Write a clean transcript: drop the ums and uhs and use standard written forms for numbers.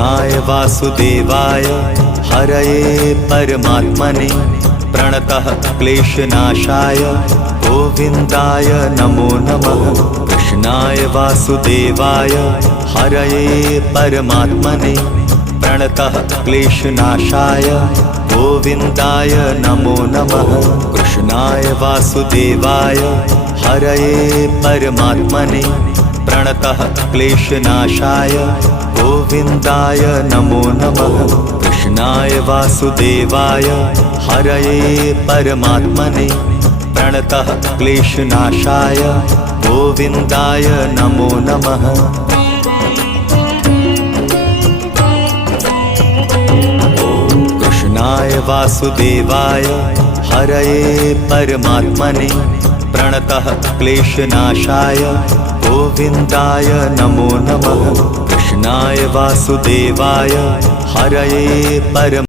कृष्णाय वासुदेवाय हरये परमात्मने प्रणतः क्लेशनाशाय गोविन्दाय नमो नमः। कृष्णाय वासुदेवाय हरये परमात्मने प्रणतः क्लेशनाशाय गोविन्दाय नमो नमः। कृष्णाय वासुदेवाय हरये परमात्मने प्रणतः क्लेशनाशाय गोविन्दाय नमो नमः। कृष्णाय वासुदेवाय हरये परमात्मने प्रणतः क्लेशनाशाय गोविन्दाय नमो नमः। कृष्णाय वासुदेवाय हरये परमात्मने प्रणतः क्लेशनाशाय गोविन्दाय नमो नमः। कृष्णाय वासुदेवाय हरये